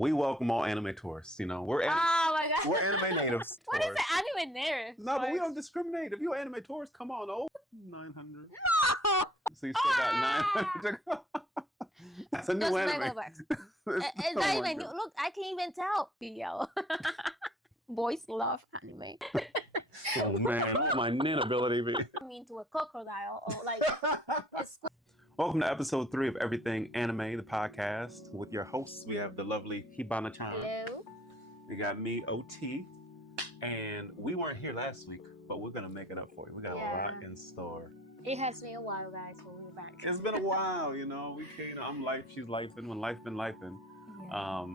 We welcome all anime tourists. You know, we're Oh my god. we're anime natives. What is the anime native? No, but we don't discriminate. If you're an anime tourist, come on over. 900. No. So you still got 900 to go. That's a new anime. It's not even new. Look, I can't even tell. Yo. Boys love anime. Oh man, my inability. I'm into a crocodile or like. Welcome to episode 3 of Everything Anime, the podcast. With your hosts, we have the lovely Hibana-chan. Hello. We got me, OT. And we weren't here last week, but we're going to make it up for you. We got a lot in store. It has been a while, guys, but we're back. It's been a while, you know. We came, I'm life, she's lifing, when life been lifing. Yeah.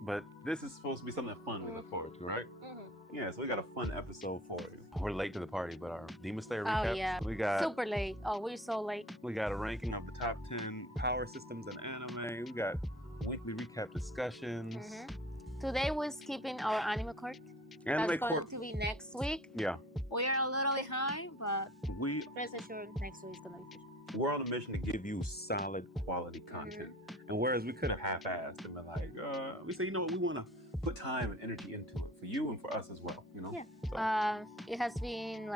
But this is supposed to be something fun to look forward to, right? Mm-hmm. Yeah, so we got a fun episode for you. We're late to the party, but our Demon Slayer recap. Oh, yeah. We got super late. Oh, we're so late. We got a ranking of the top 10 power systems in anime. We got weekly recap discussions. Mm-hmm. Today we're skipping our anime court. That's going to be next week. Yeah. We're a little behind, but rest assured next week is going to be finished. We're on a mission to give you solid quality content. Mm-hmm. And whereas we could have half-assed and been like, we say, you know what, we want to put time and energy into it for you and for us as well, you know? Yeah. So. It has been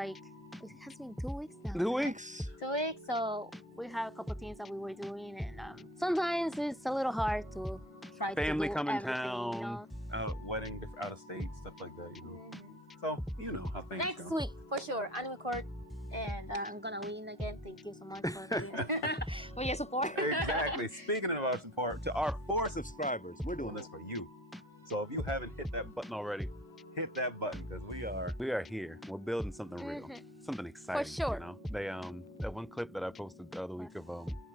2 weeks now. 2 weeks. 2 weeks. So we have a couple things that we were doing, and sometimes it's a little hard to try family to do come in everything, town, you know? wedding, out of state, stuff like that, you know? Mm-hmm. So, you know how things Next go. week, for sure, anime court. And I'm gonna win again. Thank you so much for your support. Exactly. Speaking of our support, to our 4 subscribers, we're doing this for you. So if you haven't hit that button already, hit that button because we are here. We're building something real, something exciting. For sure. You know, they that one clip that I posted the other week of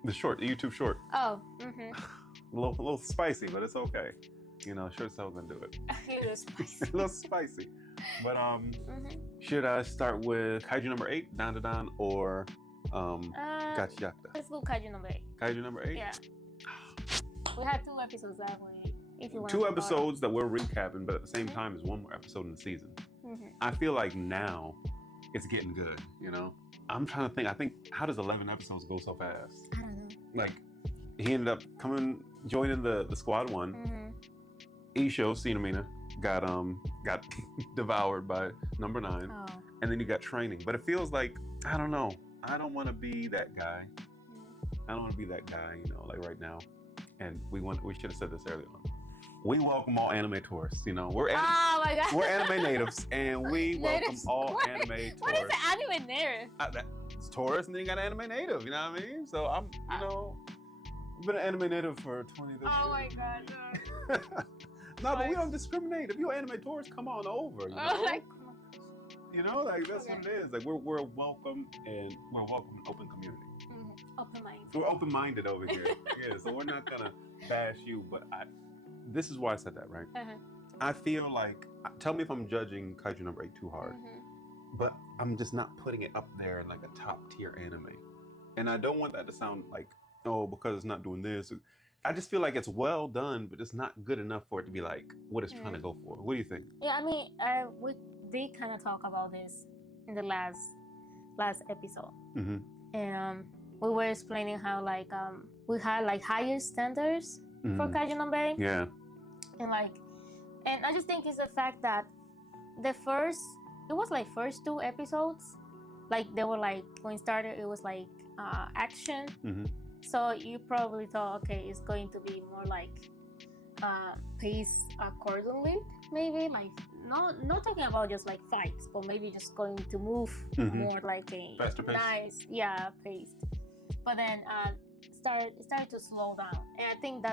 the YouTube short. Oh. A little spicy, but it's okay. You know, sure as hell gonna do it. A little spicy. A little spicy. But should I start with Kaiju number 8, Dandadan, or Gachiakuta? Let's go Kaiju number 8. Kaiju number 8? Yeah. We had 2 episodes that way. If you want 2 episodes that we're recapping, but at the same time, there's 1 more episode in the season. Mm-hmm. I feel like now it's getting good, you know? I'm trying to think, how does 11 episodes go so fast? I don't know. Like, he ended up joining the squad 1. Mm-hmm. Isho, Sinamina, got devoured by number 9. Oh. And then you got training. But it feels like, I don't know. I don't want to be that guy. I don't want to be that guy, you know, like right now. And we should have said this earlier on. We welcome all anime tourists, you know. We're anime natives, and we welcome all anime tourists. What is the anime native? It's tourists, and then you got anime native, you know what I mean? So I'm, you know, been an anime native for 20 this year. Oh my god, no. No, but we don't discriminate. If you're an anime tourist, come on over, you know? You know, like that's what it is. Like we're welcome, and we're welcome an open community. Mm-hmm. Open-minded. We're open-minded over here. Yeah, so we're not gonna bash you, but this is why I said that, right? Uh-huh. I feel like, tell me if I'm judging Kaiju number 8 too hard, but I'm just not putting it up there in like a top tier anime. And I don't want that to sound like, oh, because it's not doing this. I just feel like it's well done, but it's not good enough for it to be like what it's trying to go for. What do you think? Yeah, I mean, we did kind of talk about this in the last episide. Mm-hmm. And we were explaining how like we had like higher standards for Kaiju number 8. Yeah. And I just think it's the fact that it was like first 2 episodes, like they were like when it started it was like action. Mm-hmm. So you probably thought, okay, it's going to be more like paced accordingly, maybe like not talking about just like fights, but maybe just going to move more like a faster nice, paced. But then it started to slow down, and I think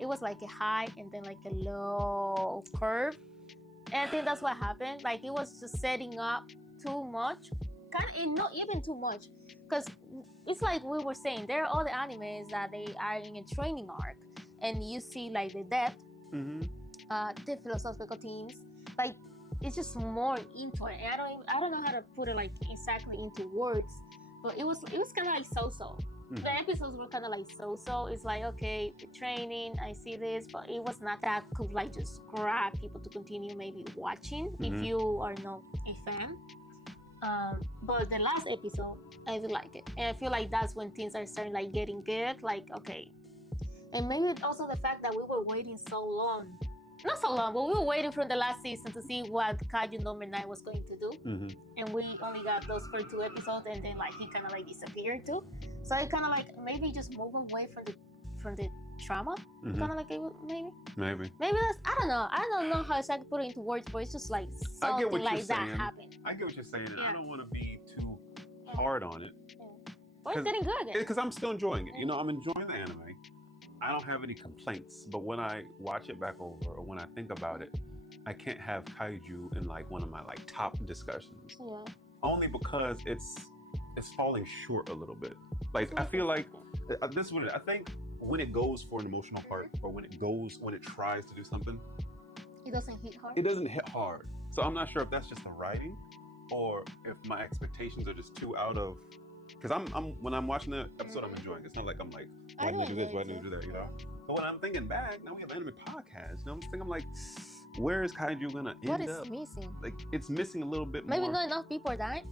it was like a high and then like a low curve, and I think that's what happened. Like it was just setting up too much, not even too much, because it's like we were saying, there are all the animes that they are in a training arc, and you see like the depth, the philosophical themes, like it's just more into it. And I don't know how to put it like exactly into words, but it was kind of like so-so. The episodes were kind of like so-so. It's like, okay, the training, I see this, but it was not that could like just grab people to continue maybe watching if you are not a fan. But the last episode, I really like it, and I feel like that's when things are starting like getting good. Like, okay, and maybe also the fact that we were waiting so long not so long, but we were waiting for the last season to see what Kaiju number 9 was going to do. And we only got those first 2 episodes, and then like he kind of like disappeared too. So it kind of like maybe just move away from the trauma. Kind of like maybe that's, I don't know how I could put it into words, but it's just like something like that happened. I get what you're saying. I don't want to be too hard on it. But it's getting good. Because I'm still enjoying it. You know, I'm enjoying the anime. I don't have any complaints, but when I watch it back over or when I think about it, I can't have kaiju in like one of my like top discussions. Yeah. Only because it's falling short a little bit. Like I feel like this is what I think when it goes for an emotional part or when it tries to do something, it doesn't hit hard. It doesn't hit hard. So I'm not sure if that's just the writing or if my expectations are just too out of. Because I'm when I'm watching the episode, I'm enjoying it. It's not like I'm like, why do you do this, why do you do that, you know? But when I'm thinking back, now we have anime podcast. You know, I'm like, where is kaiju gonna end up? What is missing? Like, it's missing a little bit Maybe more. not enough people are dying.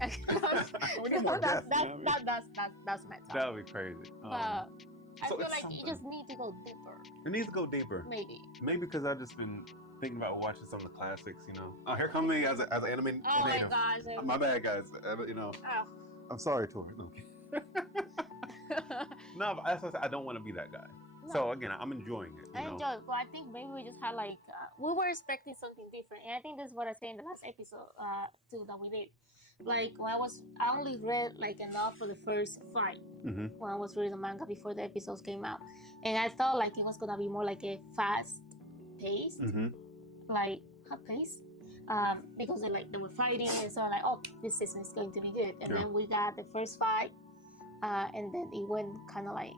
We need more deaths, that's my thought. That would be crazy. But I feel like you just need to go deeper. It needs to go deeper. Maybe because I've just been thinking about watching some of the classics, you know. Oh, here come me as an anime Oh native. my gosh. My bad, guys. You know. Oh. I'm sorry, Tori. No, but as I said, I don't want to be that guy. No. So again, I'm enjoying it. I enjoy it, but I think maybe we just had like we were expecting something different, and I think this is what I said in the last episode too that we did. Like when I only read like enough for the first fight when I was reading the manga before the episodes came out, and I thought like it was gonna be more like a fast paced, like hot pace. Because they were fighting, and so I'm like, oh, this season is going to be good. And then we got the first fight, and then it went kind of like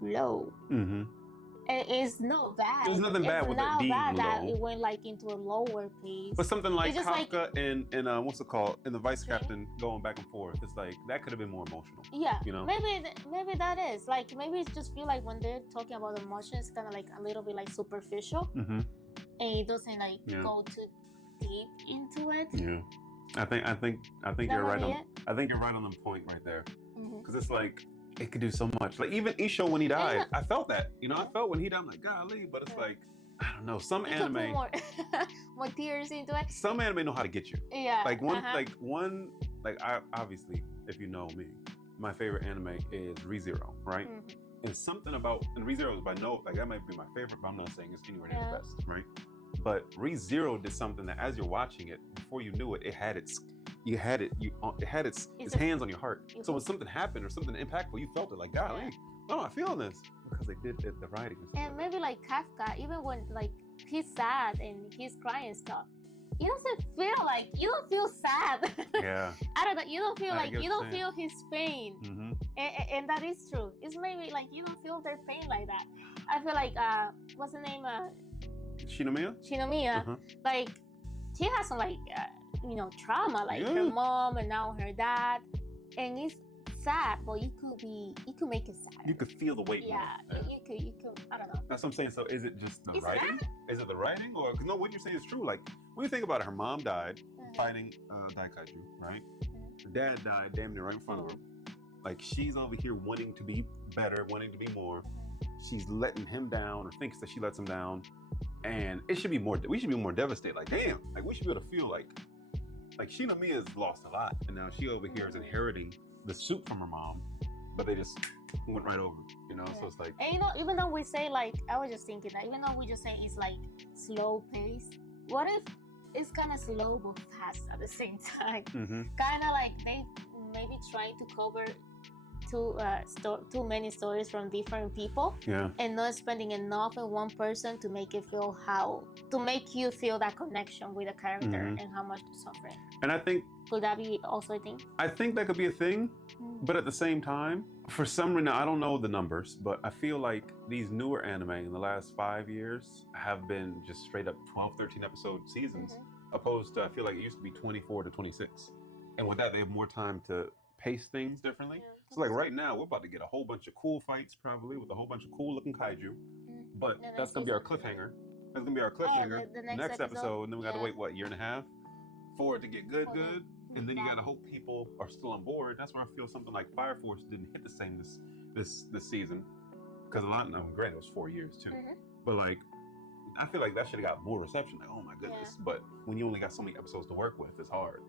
low. It's not bad. There's nothing bad with it being low. That it went like into a lower pace. But something like Kafka and what's it called? And the vice captain going back and forth. It's like that could have been more emotional. Yeah, you know. Maybe that is like maybe it just feel like when they're talking about emotions, kind of like a little bit like superficial, and it doesn't like go too deep into it. Yeah, I think you're right on. I think you're right on the point right there. Because it's like it could do so much. Like even Isho when he died, I felt that. You know, I felt when he died, I'm like, golly. But it's like I don't know. Some anime more tears into it. Some anime know how to get you. Yeah. Like I obviously, if you know me, my favorite anime is ReZero, right? And something about ReZero is by no like that might be my favorite, but I'm not saying it's anywhere near the best, right? But ReZero did something that as you're watching it, before you knew it, it had its hands on your heart. So when something happened or something impactful, you felt it like, golly, I'm not feeling this because they did the writing. And maybe like Kafka, even when like he's sad and he's crying and stuff, you don't feel sad. Yeah. I don't know. You don't feel his pain. And that is true. It's maybe like you don't feel their pain like that. I feel like what's the name? Shinomiya, like she has some like trauma, like her mom and now her dad, and it's sad, but you could make it sad. You could feel the weight. Yeah, you could. I don't know. That's what I'm saying. So is it just the writing? Is it the writing, or because no, what you're saying is true. Like when you think about it, her mom died fighting Daikaiju, right? Her dad died damn near right in front of her. Like she's over here wanting to be better, wanting to be more. She's letting him down, or thinks that she lets him down. And it should be more. We should be more devastated. Like, damn. Like, we should be able to feel like Shinomiya's lost a lot, and now she over here is inheriting the suit from her mom, but they just went right over. You know, so it's like. And even though we say like, I was just thinking that even though we just say it's like slow pace, what if it's kind of slow but fast at the same time? Kind of like they maybe trying to cover too many stories from different people, and not spending enough in one person to make you feel that connection with the character and how much they're suffering. And I think could that be also a thing? I think that could be a thing, but at the same time, for some reason, I don't know the numbers, but I feel like these newer anime in the last 5 years have been just straight up 12, 13 episode seasons, opposed to I feel like it used to be 24 to 26, and with that they have more time to pace things differently. So like right now, we're about to get a whole bunch of cool fights, probably with a whole bunch of cool looking kaiju. But that's gonna be our cliffhanger. That's gonna be our cliffhanger. The next episode, and then we gotta wait what, year and a half for it to get good. And then you gotta hope people are still on board. That's where I feel something like Fire Force didn't hit the same this season, because a lot of them, granted, it was 4 years too. But like I feel like that should have got more reception. Like, oh my goodness. Yeah. But when you only got so many episodes to work with, it's hard.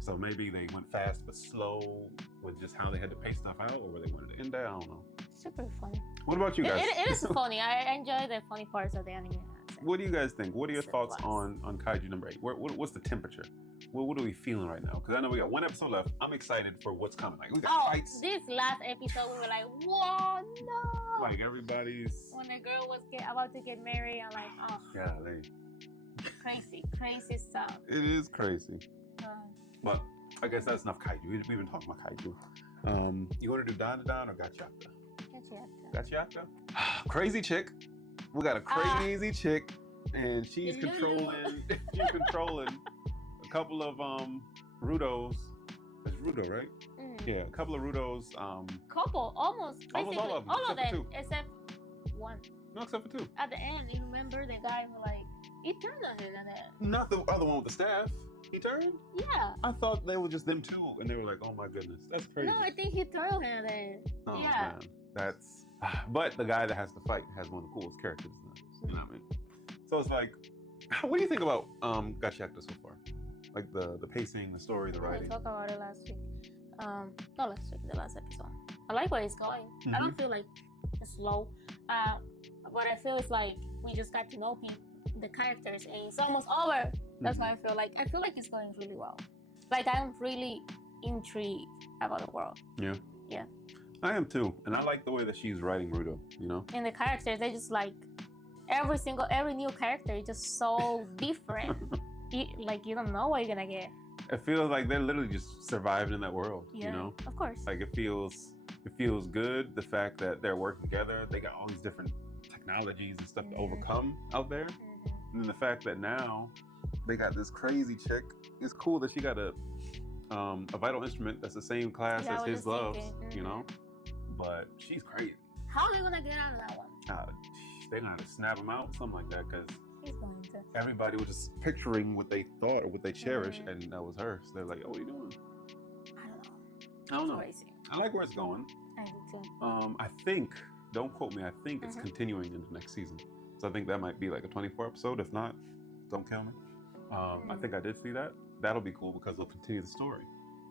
So maybe they went fast but slow with just how they had to pace stuff out, or they wanted to end it. I don't know. Super funny. What about you guys? It is funny. I enjoy the funny parts of the anime. What do you guys think? What are your It's a thoughts blast. on Kaiju number 8? What's the temperature? What are we feeling right now? Because I know we got one episode left. I'm excited for what's coming. Like, we got fights. This last episode, we were like, whoa, no. Like, everybody's... When the girl was about to get married, I'm like, oh. Yeah, Crazy stuff. it is crazy. But I guess that's enough Kaiju. We've been talking about Kaiju. You want to do Dandadan or Gachiakuta? Gachiakuta? Crazy chick. We got a crazy chick, and she's controlling. She's controlling a couple of Rudos. It's Rudo, right? Yeah, a couple of Rudos. Couple, almost. Basically, all of them, all of except for them, two. except one. No, except for 2. At the end, you remember the guy who like he turned on him and then. Not the other one with the staff. He turned. Yeah. I thought they were just them two, and they were like, "Oh my goodness, that's crazy." No, I think he turned on him and then. Oh, yeah. man. That's. But the guy that has to fight has one of the coolest characters. You know what I mean? So it's like, what do you think about Gachiakuta so far? Like the pacing, the story, the writing. We talked about it last week. Not last week, the last episode. I like where it's going. I don't feel like it's slow. But I feel it's like we just got to know the characters, and it's almost over. That's why I feel like it's going really well. Like I'm really intrigued about the world. Yeah. Yeah. I am too, and I like the way that she's writing Rudo. You know. And the characters, they just like every new character is just so different. You don't know what you're gonna get. It feels like they're literally just surviving in that world. Yeah, you know. of course. Like it feels good. The fact that they're working together, they got all these different technologies and stuff to overcome out there. And the fact that now they got this crazy chick. It's cool that she got a vital instrument that's the same class as his gloves, you know. But she's crazy. How are they gonna get out of that one? They're gonna have to snap him out, something like that, because He's going to. everybody was just picturing what they thought or what they cherish, and that was her. So they're like, "Oh, what are you doing?" I don't know. Crazy. I like where it's going. I do too. I think, don't quote me, I think it's continuing into next season. So I think that might be like a 24 episode. If not, don't kill me. I think I did see that. That'll be cool because they'll continue the story.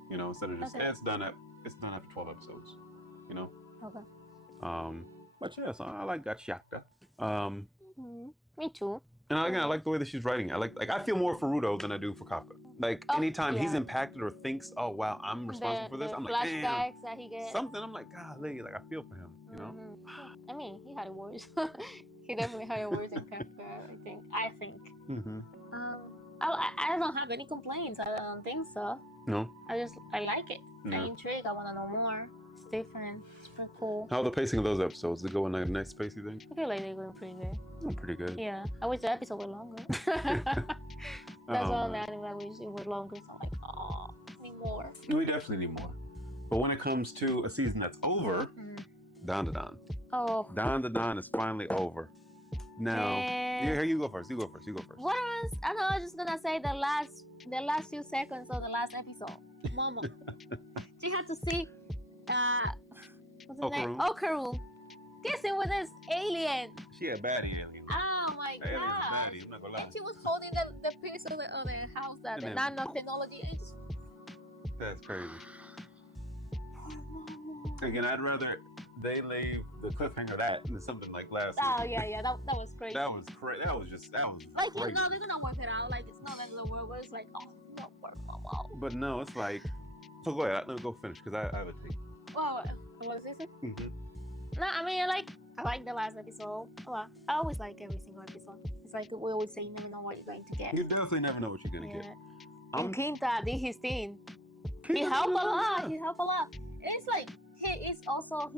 You know, instead of just it's done after 12 episodes. You know. Okay. But yeah, so I like Gachiakuta. Me too. And again, I like the way that she's writing. I feel more for Rudo than I do for Kafka. Like anytime he's impacted or thinks, "Oh wow, I'm responsible for this," I'm like, "Damn." Flashbacks that he gets. Something. I'm like, "Golly," like I feel for him. You know. I mean, he had it worse. He definitely had it worse than Kafka. I think. I don't have any complaints. I don't think so. No. I like it. Yeah. I'm intrigued. I want to know more. It's different. It's pretty cool. How are the pacing of those episodes? They go in the next pace, you think? I feel like they're going pretty good. Oh, pretty good. Yeah. I wish the episode were longer. That's all the anime I wish it was longer. So I'm like, oh, need more. We definitely need more. But when it comes to a season that's over, Dandadan. Oh. Dandadan is finally over. Now, here you go first. You go first. What was? I know. I was just gonna say the last few seconds of the last episode. Mama, she had to see, what's his name? Okaru kissing with this alien. She a baddie alien. Oh my Alien's god! a baddie. I'm not gonna lie. And she was holding the piece of the house that the nanotechnology. And just... That's crazy. Again, I'd rather they leave the cliffhanger that than something like last. Oh yeah, that was crazy. That was crazy. That was like crazy. no, they're gonna work it out. Like it's not like the world where it's like no work, wow. But no, it's like. So go ahead. Let me go finish because I have a take. Well, what is it? No, I mean I like the last episode. Well, I always like every single episode. It's like we always say, you never know what you're going to get. You definitely never know what you're gonna get. And Quinta did his thing. He helped a lot. And it's like he's also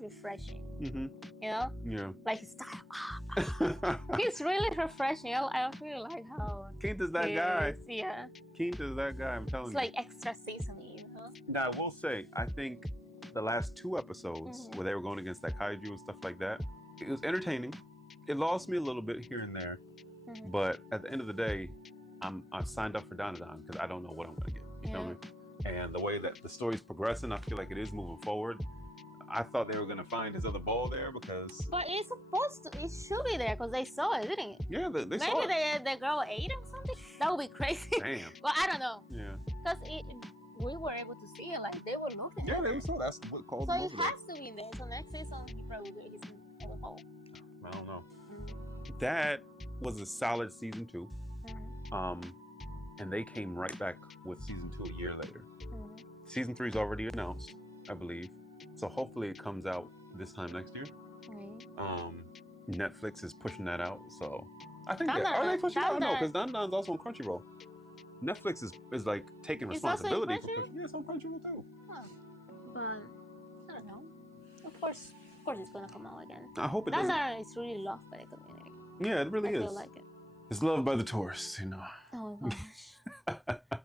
refreshing. You know? Yeah. Like his style. He's really refreshing. I really like how Quinta's that guy. Yeah. Quinta's that guy. I'm telling you. It's like extra seasoning, you know? Now I will say, I think the last 2 episodes where they were going against that kaiju and stuff like that, it was entertaining. It lost me a little bit here and there, but at the end of the day, I signed up for Dandadan because I don't know what I'm gonna get. You feel me? And the way that the story's progressing, I feel like it is moving forward. I thought they were gonna find his other ball there because. But it's supposed to. It should be there because they saw it, didn't it? Yeah, they saw it. Maybe the girl ate him or something. That would be crazy. Damn. Well, I don't know. Yeah. Because we were able to see it. Like they were looking. Yeah, they saw. That's what called. So it has to be in there. So next season he probably is in the hole. I don't know. That was a solid season 2. And they came right back with season 2 a year later. Season 3 is already announced, I believe. So hopefully it comes out this time next year. Netflix is pushing that out, so I think are they pushing it out? No, because Dandadan's also on Crunchyroll. Netflix is like taking responsibility for pushing. Yeah, it's on Crunchyroll too. Huh. But I don't know. Of course it's gonna come out again. I hope it does. Dandadan is really loved by the community. Yeah, it really is. I feel like it. It's loved by the tourists, you know. Oh my gosh.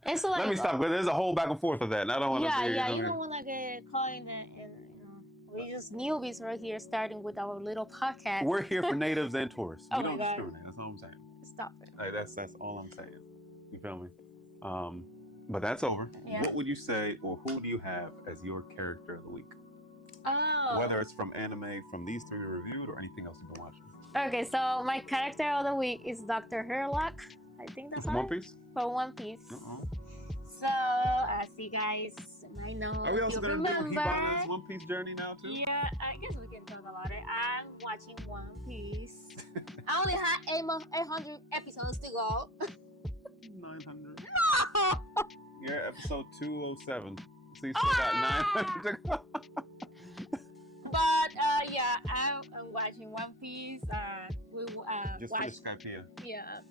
It's like, let me stop, because there's a whole back and forth of that, and I don't want to. Yeah, you don't want to get caught in it, and we just newbies right here, starting with our little podcast. We're here for natives and tourists. Oh we don't discriminate. That's all I'm saying. Stop it. Like, that's all I'm saying. You feel me? But that's over. Yeah. What would you say, or who do you have as your character of the week? Oh. Whether it's from anime, from these 3 we reviewed, or anything else you've been watching. Okay, so my character of the week is Dr. Herlock. I think that's from One Piece. From One Piece. So, as you guys might know, are we also going to do Hibana's One Piece journey now too? Yeah, I guess we can talk about it. I'm watching One Piece. I only had 800 episodes to go. 900. No! You're episode 207. So you still got 900 to go. But yeah, I'm watching One Piece. We just watch Skype. Yeah.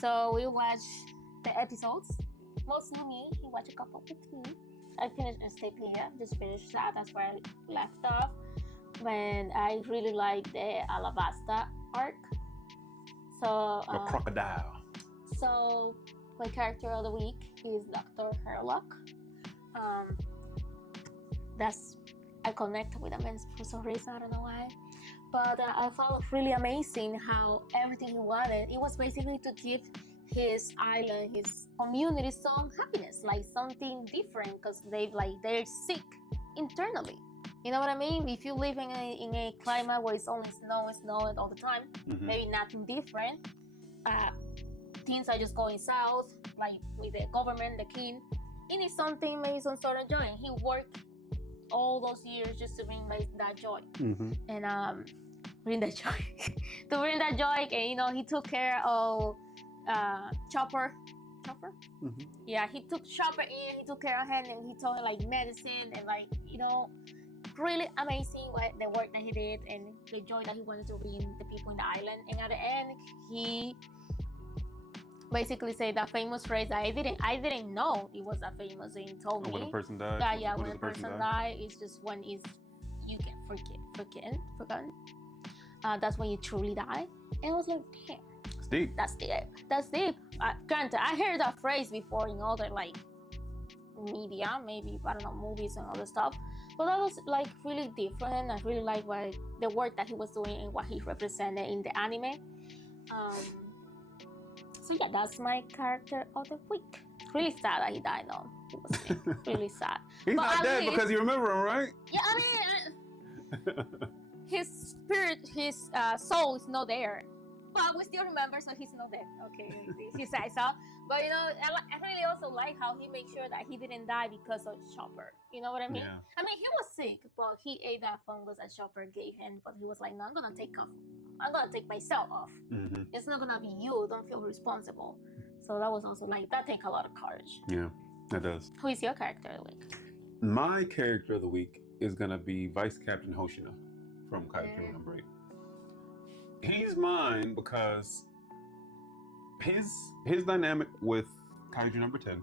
So we watch the episodes. Mostly me. He watched a couple with me. I finished Skype. Just finished that. That's where I left off. When I really like the Alabasta arc. So the crocodile. So my character of the week is Dr. Herlock. I connected with him for some reason, I don't know why. But I found it really amazing how everything he wanted, it was basically to give his island, his community some happiness, like something different, because they're sick internally. You know what I mean? If you live in a climate where it's only snowing all the time, maybe nothing different. Things are just going south, like with the government, the king. It is something, maybe some sort of joy. He worked all those years just to bring that joy. And bring that joy. To bring that joy, and he took care of Chopper. Yeah, he took Chopper in, he took care of him, and he told him like medicine and really amazing the work that he did and the joy that he wanted to bring the people in the island. And at the end, he basically said that famous phrase that I didn't know it was that famous. And he told me when a person died. Yeah, when a person died, it's just when you get forgotten. That's when you truly die. And I was like, damn. It's deep. That's deep. Granted, I heard that phrase before in other media, maybe, I don't know, movies and other stuff. But that was really different. I really like the work that he was doing and what he represented in the anime. So yeah, that's my character of the week. Really sad that he died though. He was really sad. He's not dead because you remember him, right? Yeah, I mean, his spirit, his soul is not there. But we still remember, so he's not dead. Okay, if you say so. But I really also like how he made sure that he didn't die because of Chopper. You know what I mean? Yeah. I mean, he was sick, but he ate that fungus that Chopper gave him. But he was like, no, I'm gonna take myself off. It's not gonna be you. Don't feel responsible. So that was also that takes a lot of courage. Yeah, it does. Who is your character of the week? My character of the week is gonna be Vice Captain Hoshina from Kaiju No. He's mine because his dynamic with Kaiju No. 10,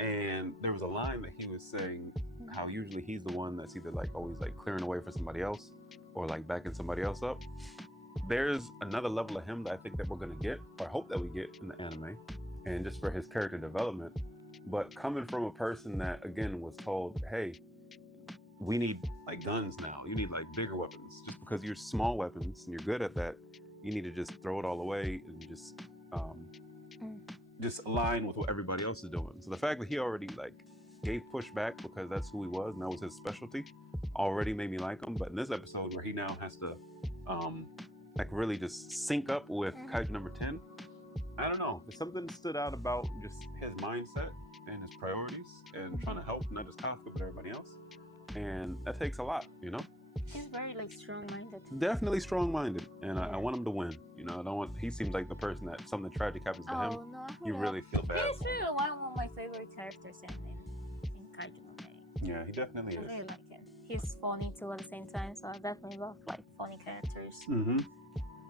and there was a line that he was saying how usually he's the one that's either always clearing away for somebody else or backing somebody else up. There's another level of him that I think that we're gonna get, or I hope that we get in the anime, and just for his character development. But coming from a person that again was told, hey, we need guns now. You need bigger weapons. Just because you're small weapons and you're good at that, you need to just throw it all away and just align with what everybody else is doing. So the fact that he already gave pushback because that's who he was and that was his specialty, already made me like him. But in this episode where he now has to like really just sync up with Kaiju number 10, I don't know. There's something stood out about just his mindset and his priorities and trying to help not just Kafka but everybody else. And that takes a lot, you know? He's very like strong-minded. Definitely strong-minded, and I want him to win. You know, I don't want. He seems like the person that something tragic happens to him. No, you really feel bad. He's really one of my favorite characters in Kaiju No. Yeah, he definitely is. I really like him. He's funny too at the same time, so I definitely love like funny characters. Mm-hmm.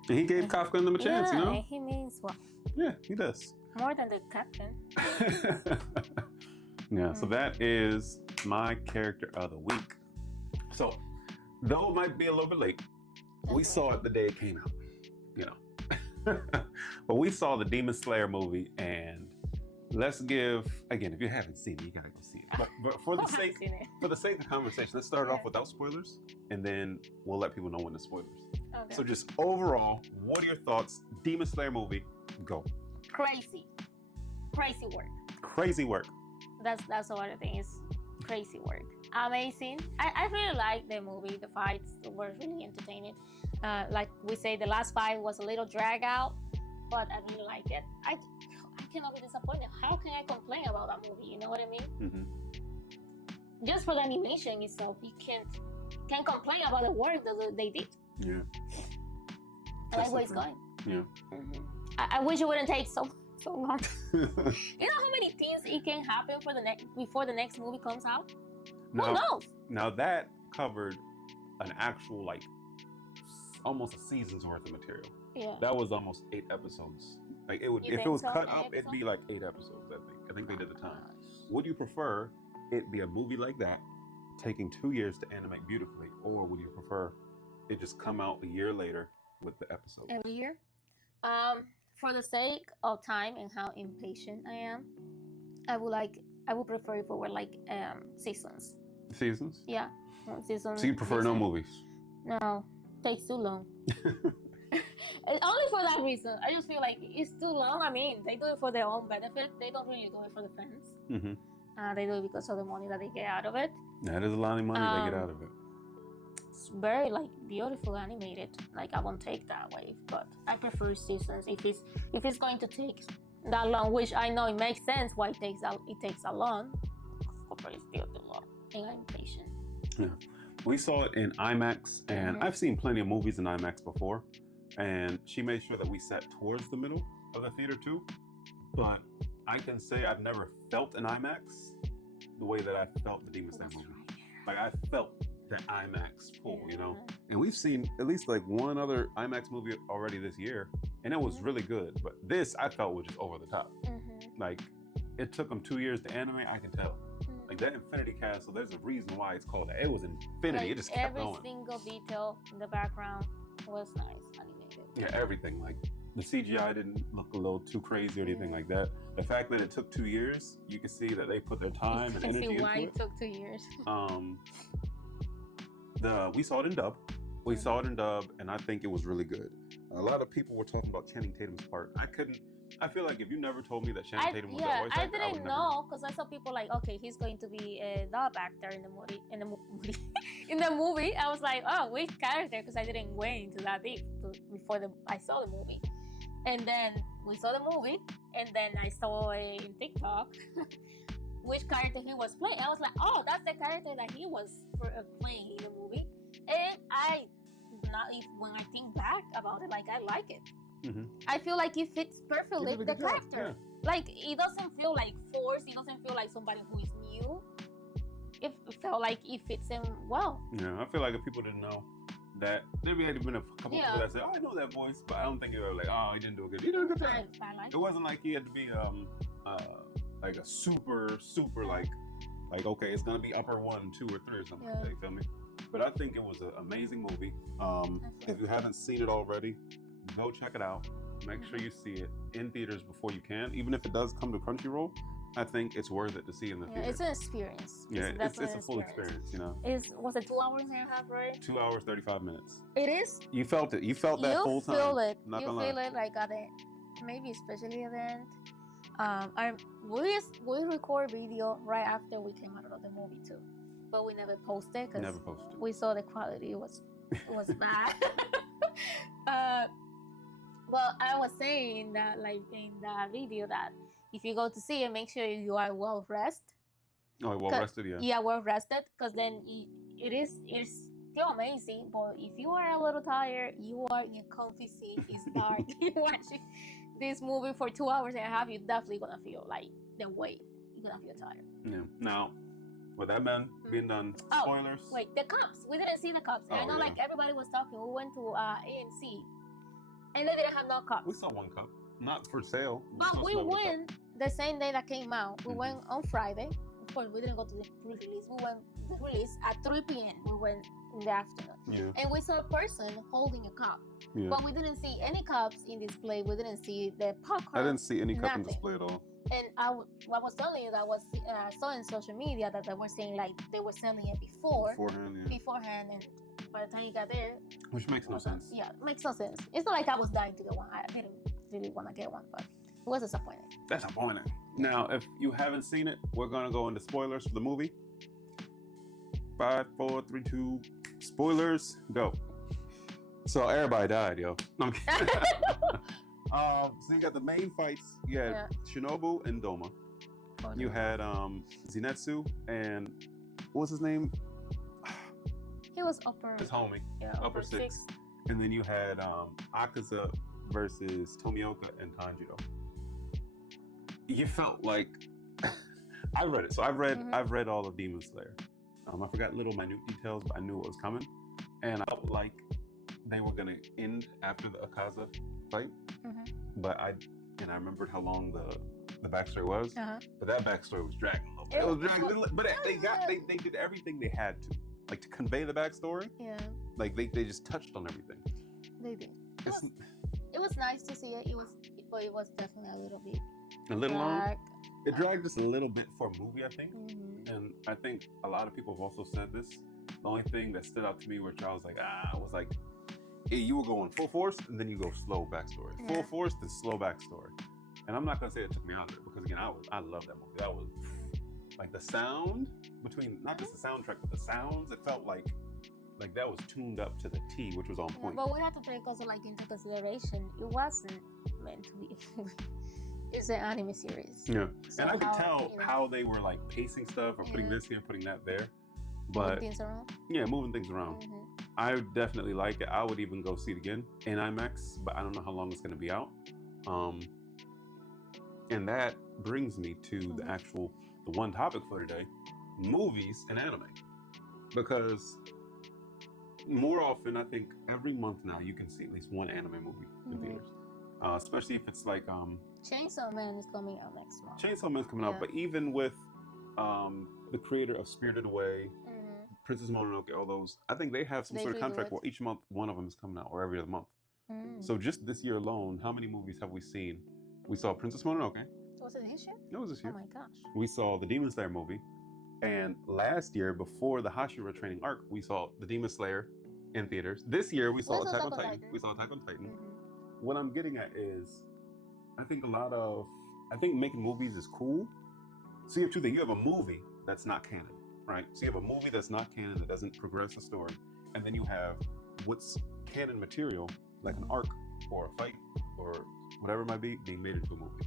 And he gave Kafka and them a chance, you know. He means well. Yeah, he does. More than the captain. Yeah, so that is my character of the week. So, though it might be a little bit late, we saw it the day it came out, you know. But we saw the Demon Slayer movie, and let's give, again, if you haven't seen it, you gotta go see it. But for the sake of conversation, let's start off without spoilers, and then we'll let people know when the spoilers. Okay. So just overall, what are your thoughts? Demon Slayer movie, go. Crazy work. Crazy work. That's all I think is crazy work. Amazing. I really like the movie. The fights were really entertaining. Like we say, the last fight was a little drag out, but I really like it. I cannot be disappointed. How can I complain about that movie? You know what I mean? Mm-hmm. Just for the animation itself, you can't complain about the work that they did. Yeah. I like where it's going. Yeah. Mm-hmm. I wish it wouldn't take so long. You know how many things it can happen before the next movie comes out? Who knows? Now that covered an actual like almost a season's worth of material. Yeah. That was almost 8 episodes. Like it would, if it was cut up, it'd be like 8 episodes. I think they did the time. Would you prefer it be a movie like that, taking 2 years to animate beautifully, or would you prefer it just come out a year later with the episode? Every year. For the sake of time and how impatient I am, I would prefer if it were like seasons. Seasons? Yeah, seasons. So you prefer no movies? No, takes too long. Only for that reason. I just feel like it's too long. I mean, they do it for their own benefit. They don't really do it for the fans. Mm-hmm. They do it because of the money that they get out of it. That is a lot of money they get out of it. It's very like beautiful animated. Like I won't take that way, but I prefer seasons. If it's going to take that long, which I know it makes sense why it takes that long. But it's still too long, and I'm impatient. Yeah, we saw it in IMAX, and I've seen plenty of movies in IMAX before. And she made sure that we sat towards the middle of the theater too. But I can say I've never felt an IMAX the way that I felt the Demon Slayer movie. Like I felt the IMAX pull, you know. And we've seen at least like one other IMAX movie already this year, and it was really good. But this I felt was just over the top. Like it took them 2 years to animate. I can tell. Like that Infinity Castle, there's a reason why it's called that. It was infinity. Like it just kept going. Every single detail in the background was nice animated. Yeah, everything. Like the CGI didn't look a little too crazy or anything like that. The fact that it took 2 years, you can see that they put their time and energy into it. I see why it took 2 years. We saw it in dub. We saw it in dub, and I think it was really good. A lot of people were talking about Channing Tatum's part. I feel like if you never told me that Channing Tatum was that voice actor, I didn't know, because I saw people like, okay, he's going to be a dub actor in the movie. In the movie, I was like, oh, which character? Because I didn't went into that deep before I saw the movie. And then we saw the movie, and then I saw in TikTok which character he was playing. I was like, oh, that's the character that he was playing in the movie. And when I think back about it, like I like it. I feel like it fits perfectly with the character. Yeah. Like it doesn't feel like forced. It doesn't feel like somebody who is new. It felt like it fits him well. Yeah, I feel like if people didn't know that, there had been a couple people that said, "Oh, I know that voice," but I don't think they were like, "Oh, he didn't do a good. He did a good job." It wasn't like he had to be like a super like okay, it's gonna be upper 1, 2, or 3 or something like that. You feel me? But I think it was an amazing movie. If you haven't seen it already, go check it out. Make sure you see it in theaters before you can. Even if it does come to Crunchyroll, I think it's worth it to see in the theater. It's an experience. Yeah, it's a full experience, you know. Was it 2 hours and a half, right? 2 hours, 35 minutes. It is? You felt it. You felt that full time. You feel it. Not you feel it like at the, maybe especially at the end. We record video right after we came out of the movie too. but we never posted because Never posted. we saw the quality was bad. Well, I was saying that, like in the video, that if you go to see it, make sure you are well rested. Oh, well rested, yeah. Yeah, well rested, because then it's still amazing. But if you are a little tired, you are in a comfy seat, it's dark, you're watching this movie for 2 hours and a half, you're definitely gonna feel like the weight. You're gonna feel tired. Yeah. Now, with that man being done, spoilers. Oh, wait, the cops. We didn't see the cops. I know, like everybody was talking. We went to AMC, and they didn't have no cops. We saw one cup, not for sale. But we went the same day that came out. We went on Friday. Of course, we didn't go to the release. We went the release at 3 p.m. We went in the afternoon. Yeah. And we saw a person holding a cup. Yeah. But we didn't see any cups in display. We didn't see the popcorn. I didn't see any cup in display at all. And I was telling you that I saw in social media that they were saying like they were selling it beforehand, and by the time you got there, which makes no sense. Yeah, makes no sense. It's not like I was dying to get one. I didn't really want to get one, but it was disappointing. Disappointing. Now, if you haven't seen it, we're gonna go into spoilers for the movie. 5, 4, 3, 2, spoilers, go. So everybody died, yo. No, I'm kidding. So you got the main fights. You had Shinobu and Doma. You had Zenitsu and what was his name? He was upper. His homie. Yeah, upper six. And then you had Akaza versus Tomioka and Tanjiro. You felt like I read it. So I've read all of Demon Slayer. I forgot little minute details, but I knew what was coming. And I felt like they were gonna end after the Akaza fight. But I remembered how long the backstory was. But that backstory was dragging a little bit. It was dragging, but they did everything they had to, like, to convey the backstory. Yeah. Like they just touched on everything. They did. It was nice to see it. But it was definitely a little bit. A little long. It dragged just a little bit for a movie, I think. And I think a lot of people have also said this. The only thing that stood out to me, which I was like, was like, hey, you were going full force and then you go slow backstory. Yeah. Full force, then slow backstory. And I'm not gonna say it took me out of it, because again, I love that movie. That was like the sound between, not just the soundtrack, but the sounds. It felt like that was tuned up to the T, which was on point. But we have to take also like into consideration, it wasn't meant to be. It's an anime series. Yeah, so and I could tell how they were like pacing stuff or putting this here, putting that there. But moving things around. Yeah, moving things around. I definitely like it. I would even go see it again in IMAX, but I don't know how long it's going to be out. And that brings me to the one topic for today: movies and anime. Because more often, I think every month now, you can see at least one anime movie in theaters. Especially if it's like Chainsaw Man is coming out next month. Chainsaw Man's coming out, but even with the creator of Spirited Away, Princess Mononoke, all those, I think they have some sort of contract where each month one of them is coming out, or every other month. So just this year alone, how many movies have we seen? We saw Princess Mononoke. Was it this year? No, it was this year. Oh my gosh. We saw the Demon Slayer movie. And last year, before the Hashira training arc, we saw the Demon Slayer in theaters. This year, we saw Attack on Titan. We saw Attack on Titan. What I'm getting at is, I think making movies is cool. So you have two things. You have a movie that's not canon, right? So you have a movie that's not canon, that doesn't progress the story. And then you have what's canon material, like an arc or a fight or whatever it might be, being made into a movie.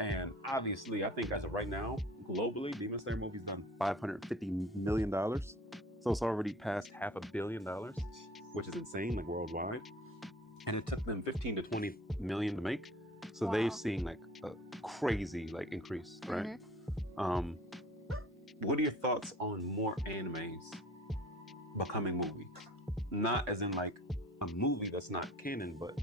And obviously, I think as of right now, globally, Demon Slayer movie's done $550 million. So it's already past $500 million, which is insane, like worldwide. And it took them 15 to 20 million to make. So they've seen like a crazy like increase, right? What are your thoughts on more animes becoming movies? Not as in like a movie that's not canon, but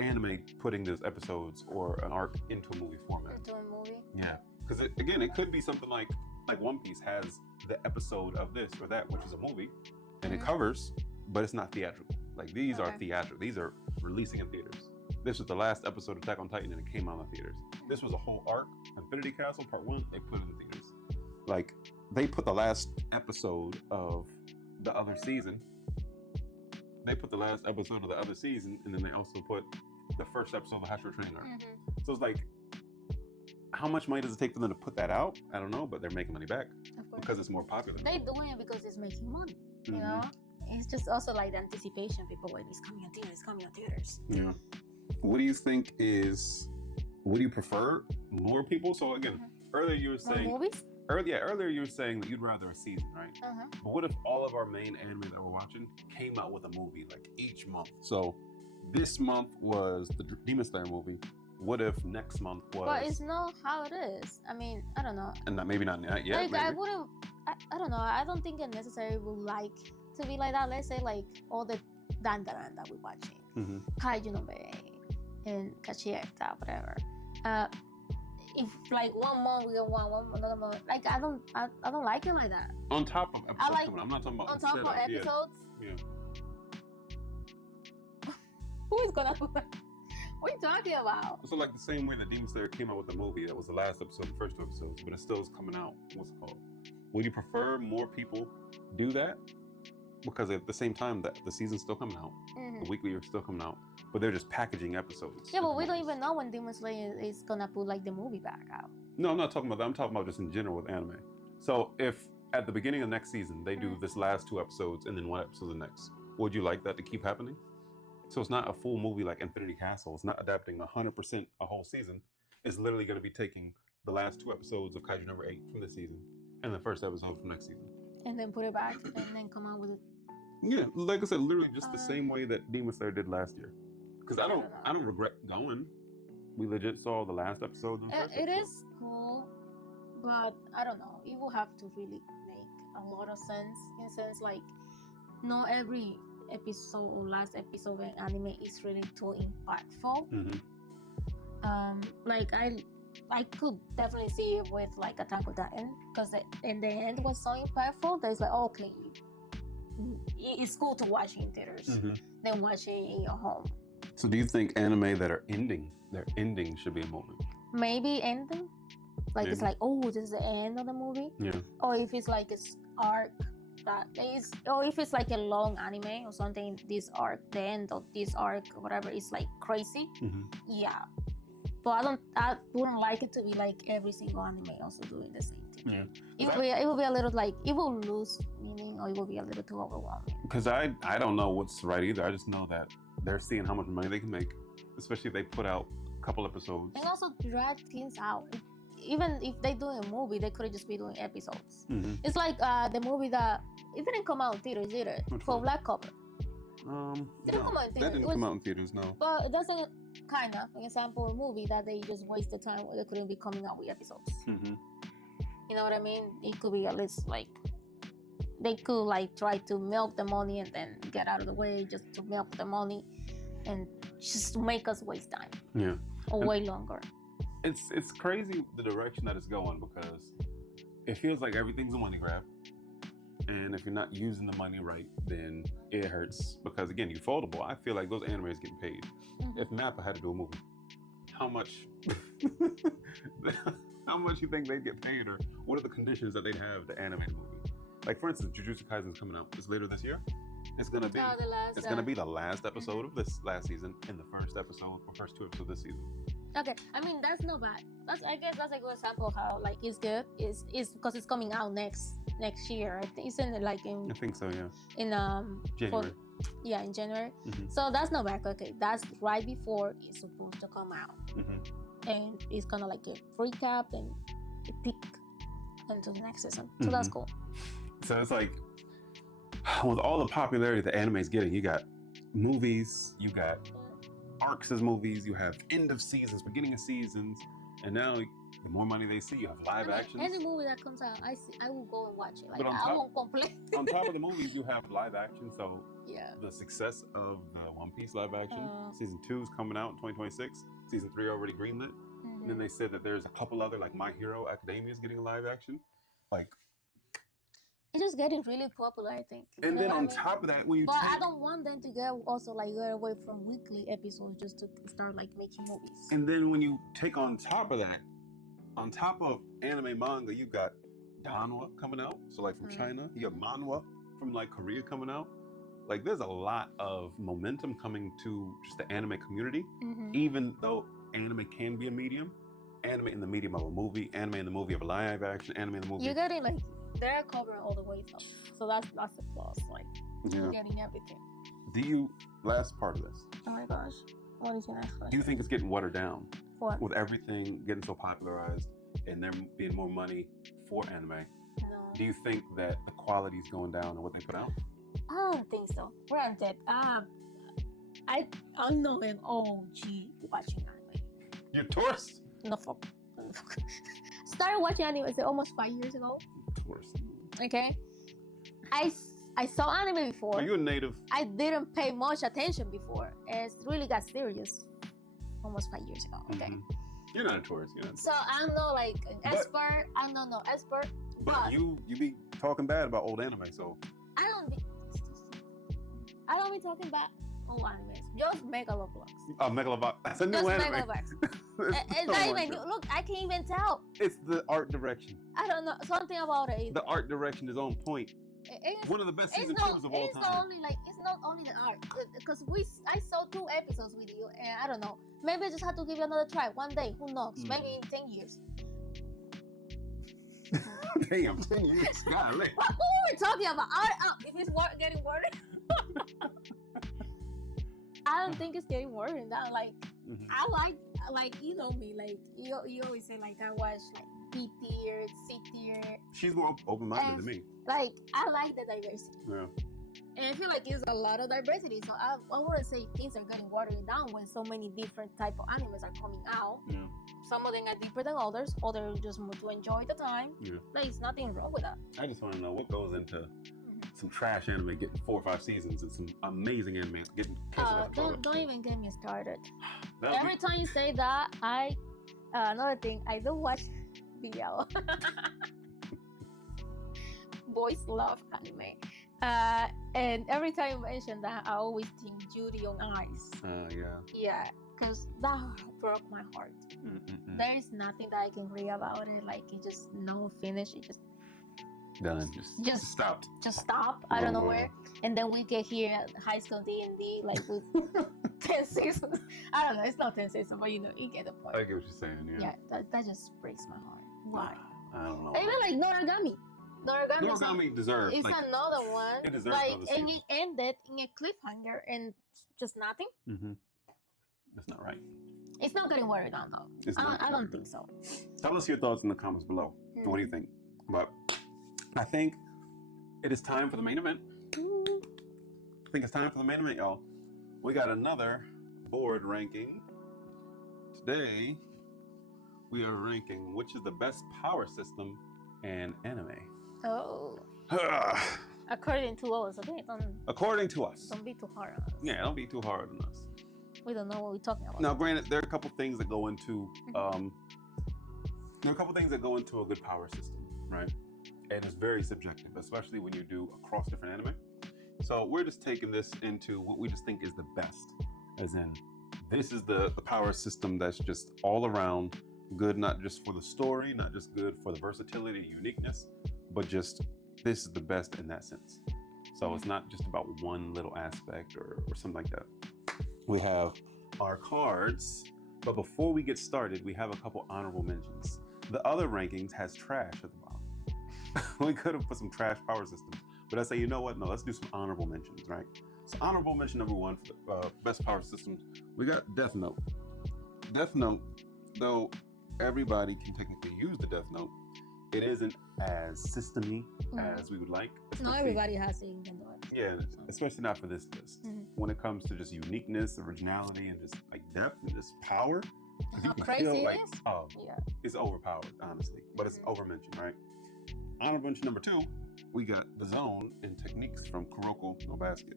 anime putting those episodes or an arc into a movie format. Into a movie? Yeah. Because it could be something like One Piece has the episode of this or that, which is a movie, and it covers, but it's not theatrical. Like these are theatrical. These are releasing in theaters. This was the last episode of Attack on Titan, and it came out in theaters. This was a whole arc, Infinity Castle Part 1, they put it in theaters. Like, they put the last episode of the other season. And then they also put the first episode of the Hashira Training Arc. So it's like, how much money does it take for them to put that out? I don't know, but they're making money back because it's more popular. They're doing it because it's making money. You know, it's just also like the anticipation. People wait, it's coming on theaters, it's coming on theaters. Yeah. What do you think is? What do you prefer? More people? So again, earlier you were saying more movies. Earlier you were saying that you'd rather a season, right? But what if all of our main anime that we're watching came out with a movie like each month? So this month was the Demon Slayer movie. What if next month was? But it's not how it is. I mean, I don't know. And maybe not yet. Like maybe. I wouldn't. I don't know. I don't think it necessarily would like to be like that. Let's say like all the Dandadan that we're watching, Kaiju No and Gachiakuta, whatever. If like 1 month we get one another month, like I don't like it like that. On top of episodes like, coming out. I'm not talking about on top of episodes. Yeah. Who is gonna? What are you talking about? So like the same way that Demon Slayer came out with the movie, that was the last episode, the first 2 episodes, but it still is coming out. What's it called? Would you prefer more people do that? Because at the same time that the season's still coming out, the weekly are still coming out, but they're just packaging episodes. Yeah, but we don't even know when Demon Slayer is gonna put like the movie back out. No, I'm not talking about that. I'm talking about just in general with anime. So if at the beginning of next season they do this last 2 episodes and then 1 episode the next, would you like that to keep happening? So it's not a full movie like Infinity Castle. It's not adapting 100% a whole season. It's literally going to be taking the last 2 episodes of Kaiju number 8 from this season and the first episode from next season. And then put it back and then come out with it. Yeah, like I said, literally just the same way that Demon Slayer did last year. Because I don't regret going. We legit saw the last episode. It is cool, but I don't know. It will have to really make a lot of sense. In a sense, like not every episode or last episode of anime is really too impactful. Like I could definitely see it with like Attack on Titan, because in the end was so impactful that it's like, okay, it's cool to watch in theaters than watching in your home. So do you think anime that are ending, their ending should be a moment? Maybe ending, like it's like, oh, this is the end of the movie. Yeah. Or if it's like an arc that is, or if it's like a long anime or something, this arc, the end of this arc, or whatever, is like crazy. Yeah. But I wouldn't like it to be like every single anime also doing the same thing. Yeah. It will be a little like, it will lose meaning, or it will be a little too overwhelming. Because I don't know what's right either. I just know that they're seeing how much money they can make, especially if they put out a couple episodes. And also drag things out. Even if they do a movie, they could just be doing episodes. It's like the movie that it didn't come out in theaters either, for Black Cover. Didn't come out in theaters. That didn't come out in theaters, no. But that's a kind of an example of a movie that they just wasted time where they couldn't be coming out with episodes. You know what I mean? It could be at least like, they could like try to milk the money and then get out of the way just to milk the money and just to make us waste time. Yeah. Or way longer. It's crazy the direction that it's going, because it feels like everything's a money grab. And if you're not using the money right, then it hurts. Because again, you're foldable. I feel like those animators getting paid. If Mappa had to do a movie, how much how much you think they'd get paid, or what are the conditions that they'd have to animate a movie? Like for instance, Jujutsu Kaisen's coming out. It's later this year. It's gonna be the last episode of this last season and the first 2 episodes this season. Okay, I mean that's not bad. I guess that's a good example of how like it's good. It's because it's coming out next year. I think it's in like in. I think so, yeah. In January. In January. So that's not bad. Okay, that's right before it's supposed to come out, and it's kind of like a recap and a peek into the next season. So that's cool. So it's like, with all the popularity the anime is getting, you got movies, you got arcs as movies, you have end of seasons, beginning of seasons, and now the more money they see, you have live actions. Any movie that comes out, I will go and watch it. Like I won't complain. On top of the movies, you have live action. So yeah, the success of the One Piece live action, season 2 is coming out in 2026. Season 3 already greenlit. And then they said that there's a couple other, like My Hero Academia is getting a live action. Like, it's just getting really popular, I think. And then on top of that, when you I don't want them to get away from weekly episodes just to start like making movies. And then when you take on top of that, on top of anime manga, you got Danwa coming out. So like from China, you have manhwa from like Korea coming out. Like there's a lot of momentum coming to just the anime community. Even though anime can be a medium, anime in the medium of a movie, anime in the movie of a live action, anime in the movie. You're getting like they're covering all the way though, so that's the plus. Like you're getting everything. Do you? Last part of this. Oh my gosh, what is the next question? Do you think it's getting watered down? What? With everything getting so popularized and there being more money for anime? No. Do you think that the quality is going down in what they put out? I don't think so. Granted, I'm not an OG watching anime. You're tourist. No fuck. Started watching anime almost 5 years ago. Tourist. Okay. I saw anime before. Are you a native? I didn't pay much attention before. It really got serious almost 5 years ago. Okay. Mm-hmm. You're not a tourist. You're not. So I'm not like an expert. I'm not no expert. But you be talking bad about old anime, so I don't be talking about old animes. Just Megalobox. Megalobox. That's a new Just anime. Megalobox. It's not even new. Look, I can't even tell. It's the art direction. I don't know something about it. The art direction is on point. One of the best season 2s of all it's time. not only the art, because I saw 2 episodes with you, and I don't know. Maybe I just have to give you another try one day. Who knows? Maybe in 10 years. Damn, 10 years. Golly. What were we talking about? If it's getting worse. I don't think it's getting worse than that. Like, I like you know me. Like you always say like I watch like B tier, C tier. She's more open-minded than me. Like I like the diversity. Yeah. And I feel like it's a lot of diversity. So I wouldn't say things are getting watered down when so many different type of animes are coming out. Yeah. Some of them are deeper than others. Others just more to enjoy the time. Yeah. There's nothing wrong with that. I just want to know what goes into some trash anime getting 4 or 5 seasons and some amazing anime getting don't even get me started. Every time you say that, another thing, I don't watch BL. Boys love anime. And every time you mention that, I always think Judy on Ice. Yeah. Yeah, because that broke my heart. There is nothing that I can read about it. Like, it just no finish. It just done. Just stopped. Just stop. I don't know where. And then we get here at High School D&D, like with 10 seasons. I don't know. It's not 10 seasons, but you know, you get the point. I get what you're saying. Yeah. Yeah, that just breaks my heart. Why? I don't know. Even like Noragami. Noragami deserves. It's another one. It deserves like, another and season. it ended in a cliffhanger and just nothing. That's not right. It's not getting watered down though. I don't think so. Tell us your thoughts in the comments below. What do you think? But I think it is time for the main event. I think it's time for the main event, y'all. We got another board ranking. Today, we are ranking which is the best power system in anime. Oh. According to us, okay? According to us. Don't be too hard on us. Yeah, don't be too hard on us. We don't know what we're talking about. Now, granted, there are a couple things that go into a good power system, right? And it's very subjective, especially when you do across different anime. So we're just taking this into what we just think is the best, as in this is the power system that's just all around good, not just for the story, not just good for the versatility, uniqueness, but just this is the best in that sense. So it's not just about one little aspect or something like that. We have our cards, but before we get started, we have a couple honorable mentions. The other rankings has trash at the bottom. We could have put some trash power systems, but I say, you know what? No, let's do some honorable mentions, right? So honorable mention number 1 for best power systems, we got Death Note. Death Note, though everybody can technically use the Death Note, it isn't as system-y as we would like. Not everybody has it. Yeah, especially not for this list. When it comes to just uniqueness, originality, and just like depth and just power, crazy like, it's overpowered, honestly. But it's overmentioned, right? Honorable mention number 2, we got the zone and techniques from Kuroko no Basket.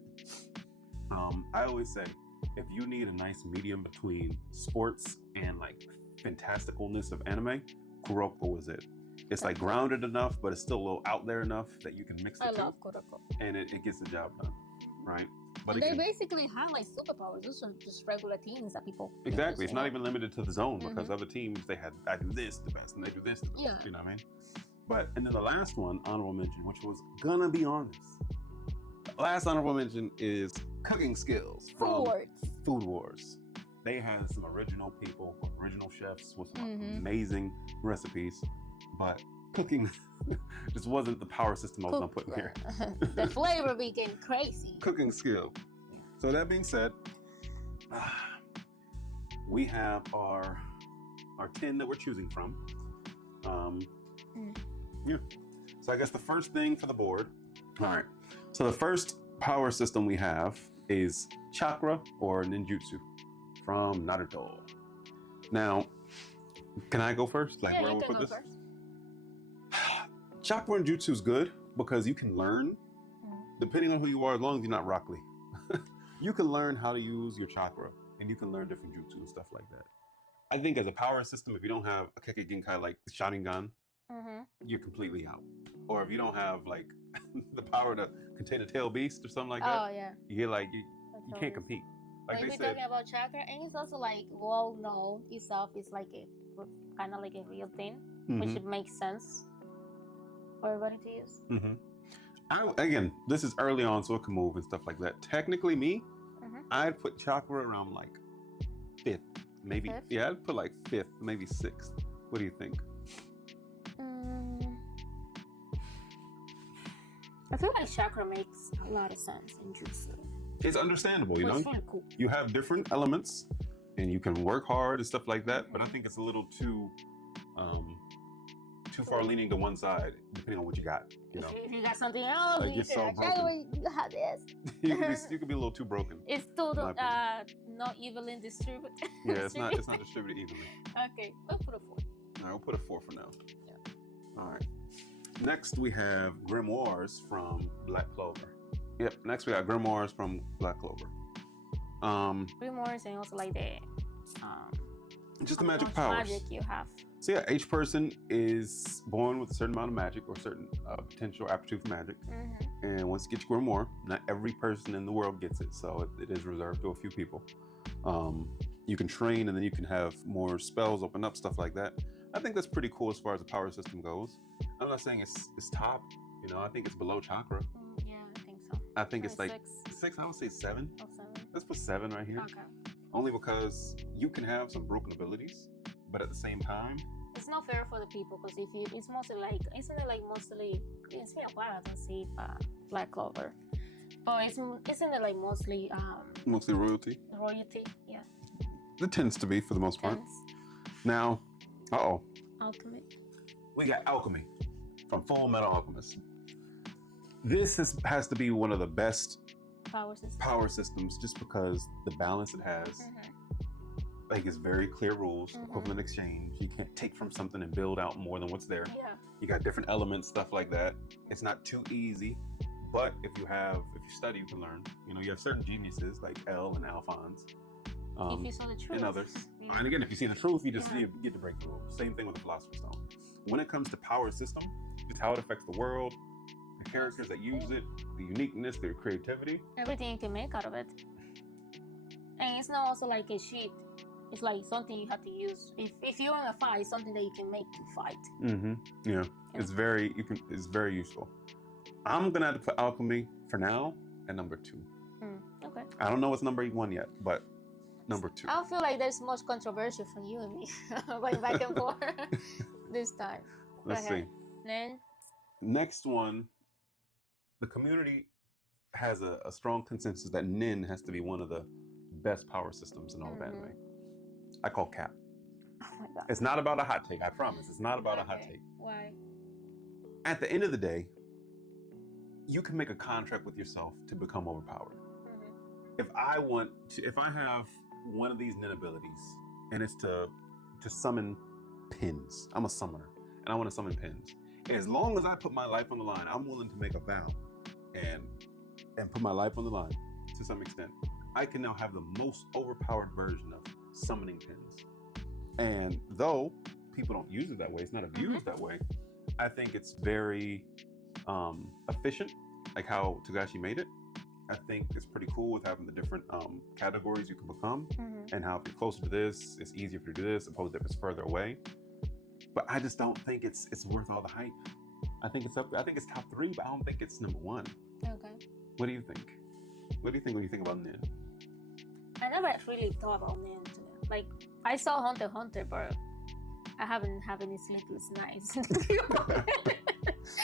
I always say, if you need a nice medium between sports and like fantasticalness of anime, Kuroko is it. It's like grounded enough, but it's still a little out there enough that you can mix the two. I love Kuroko. And it gets the job done, right? But they basically have like superpowers. Those are just regular things that people. Exactly. It's not even limited to the zone because other teams, I do this the best and they do this the best. Yeah. You know what I mean? But, and then the last one, honorable mention, which was gonna be on this. The last honorable mention is cooking skills from Food Wars. They had some original people, original chefs with some amazing recipes, but cooking just wasn't the power system I was gonna put in here. The flavor became crazy. Cooking skill. So that being said, we have our 10 that we're choosing from. Yeah. So I guess the first thing for the board. All right. So the first power system we have is chakra or ninjutsu from Naruto. Now, can I go first? Like, yeah, where you we can put go this? first. Chakra and jutsu is good because you can learn, depending on who you are, as long as you're not Rock Lee, you can learn how to use your chakra and you can learn different jutsu and stuff like that. I think as a power system, if you don't have a Kekkei Genkai like Sharingan, you're completely out. Or if you don't have like the power to contain a tail beast or something like that, you're like, you can't compete. Like if you're talking about chakra, and it's also like well known itself is like a kind of like a real thing, which makes sense for everybody to use. Again, this is early on, so it can move and stuff like that. Technically, I'd put chakra around like 5th, maybe. 5th? Yeah, I'd put like 5th, maybe 6th. What do you think? I feel like chakra makes a lot of sense in jutsu. It's understandable, you know? It's really cool. You have different elements and you can work hard and stuff like that, but I think it's a little too far leaning to one side, depending on what you got. You know? If you got something else, like you have this. you could be a little too broken. It's still not evenly distributed. Yeah, it's not distributed evenly. Okay, we'll put a 4. All right, we'll put a 4 for now. Yeah. All right. Next we have Grimoires from Black Clover. Yep. Next we got Grimoires from Black Clover. Grimoires and also like the just the magic powers. Magic you have. So yeah, each person is born with a certain amount of magic or certain potential aptitude for magic. And once you get your grimoire, not every person in the world gets it, so it is reserved to a few people. You can train and then you can have more spells open up, stuff like that. I think that's pretty cool as far as the power system goes. I'm not saying it's top, you know, I think it's below chakra. Yeah, I think so. I think it's like 6. 6, I would say 7. Oh, 7. Let's put 7 right here. Okay. Only because you can have some broken abilities, but at the same time, it's not fair for the people because it's mostly like, isn't it like mostly, it's been a while I don't see Black Clover. But isn't it like mostly royalty? Royalty, yeah. It tends to be for the most part. Now, Alchemy. We got Alchemy from Full Metal Alchemist. This has to be one of the best power systems just because the balance it has. Like, it's very clear rules, equivalent exchange. You can't take from something and build out more than what's there. Yeah. You got different elements, stuff like that. It's not too easy, but if you study, you can learn. You know, you have certain geniuses like Elle and Alphonse. If you saw the truth. And others. And again, if you see the truth, you just get to break the rules. Same thing with the Philosopher's Stone. When it comes to power system, it's how it affects the world, the characters that use it, the uniqueness, their creativity. Everything you can make out of it. And it's not also like a sheet. It's like something you have to use. If you're in a fight, it's something that you can make to fight. Yeah. It's very useful. I'm gonna have to put Alchemy for now at number 2. Okay. I don't know what's number 1 yet, but number 2. I don't feel like there's much controversy from you and me going back and forth this time. Let's see. Then next one, the community has a strong consensus that Nin has to be one of the best power systems in all of anime. I call Cap. Oh my God. It's not about a hot take, I promise. It's not about a hot take. Why? At the end of the day, you can make a contract with yourself to become overpowered. If I have one of these Nin abilities, and it's to summon pins. I'm a summoner, and I want to summon pins. As long as I put my life on the line, I'm willing to make a vow and put my life on the line to some extent. I can now have the most overpowered version of summoning pins. And though people don't use it that way, it's not abused that way, I think it's very efficient, like how Togashi made it. I think it's pretty cool with having the different categories you can become, and how if you're closer to this, it's easier for you to do this, opposed to if it's further away. But I just don't think it's worth all the hype. I think it's up there. I think it's top 3, but I don't think it's number 1. Okay. What do you think? What do you think when you think about Nin? I never really thought about Nin. Like, I saw Hunter x Hunter, but I haven't had any sleepless nights.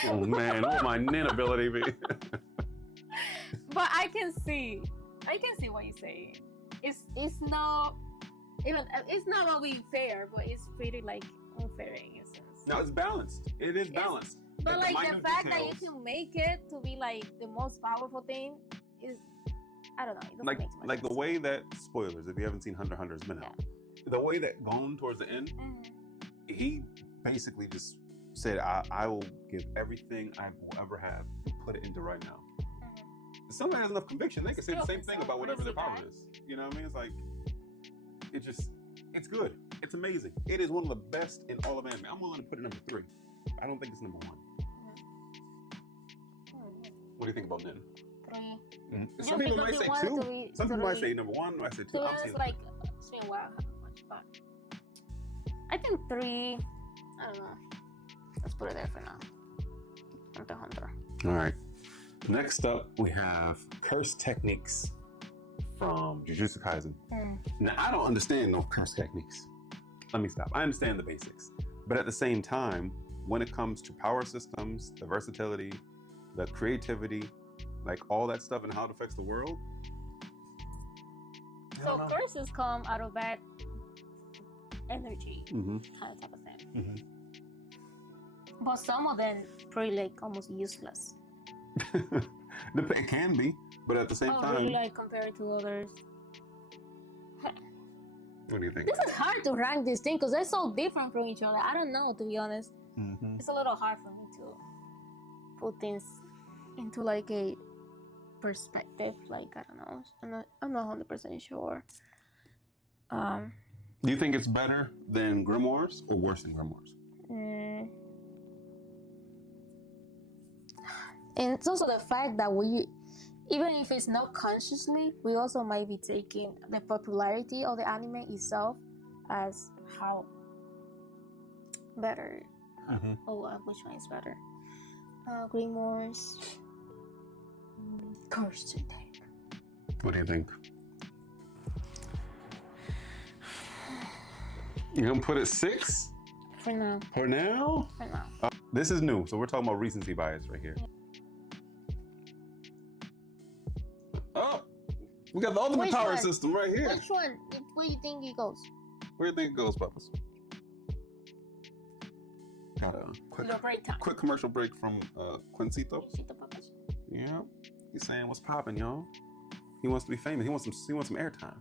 Oh man, what my Nin ability be? But I can see what you're saying. It's not even, it's not gonna be fair, but it's pretty like unfair in a sense. No, it's balanced. It is balanced. But like the fact that you can make it to be like the most powerful thing is, I don't know. It doesn't make too much like sense. the way that, spoilers if you haven't seen Hunter x Hunter, it's been out. The way that Gon towards the end, he basically just said, I will give everything I will ever have and put it into right now. If somebody has enough conviction, they can say the same thing about whatever their power is. You know what I mean? It's like, it's good. It's amazing. It is one of the best in all of anime. I'm willing to put it number 3. I don't think it's number 1. What do you think about Nin? 3. Some people might say 2. Some people might say number 1. I say 2. It's like, it's been a while. I haven't watched, but I think 3. I don't know. Let's put it there for now. Hunter x Hunter. All right. Next up, we have curse techniques from Jujutsu Kaisen. Now, I don't understand no curse techniques. Let me stop. I understand the basics. But at the same time, when it comes to power systems, the versatility, the creativity, like all that stuff and how it affects the world. So curses come out of bad energy, kind of type of thing. But some of them pretty like almost useless. It can be, but at the same time, really, like compared to others. What do you think? This is hard to rank these things because they're so different from each other. I don't know, to be honest. It's a little hard for me to put things into like a perspective. Like, I don't know. I'm not 100% sure. Do you think it's better than grimoires or worse than grimoires? And it's also the fact that we, even if it's not consciously, we also might be taking the popularity of the anime itself as how better. Which one is better? Grimoires. Curse technique. What do you think? You gonna put it 6? For now. For now? For now. This is new, so we're talking about recency bias right here. Oh, we got the ultimate power system right here. Which one? Where do you think it goes? Where do you think it goes, Papas? Got a quick commercial break from Quincito. Yeah, he's saying what's popping, y'all. He wants to be famous. He wants some airtime.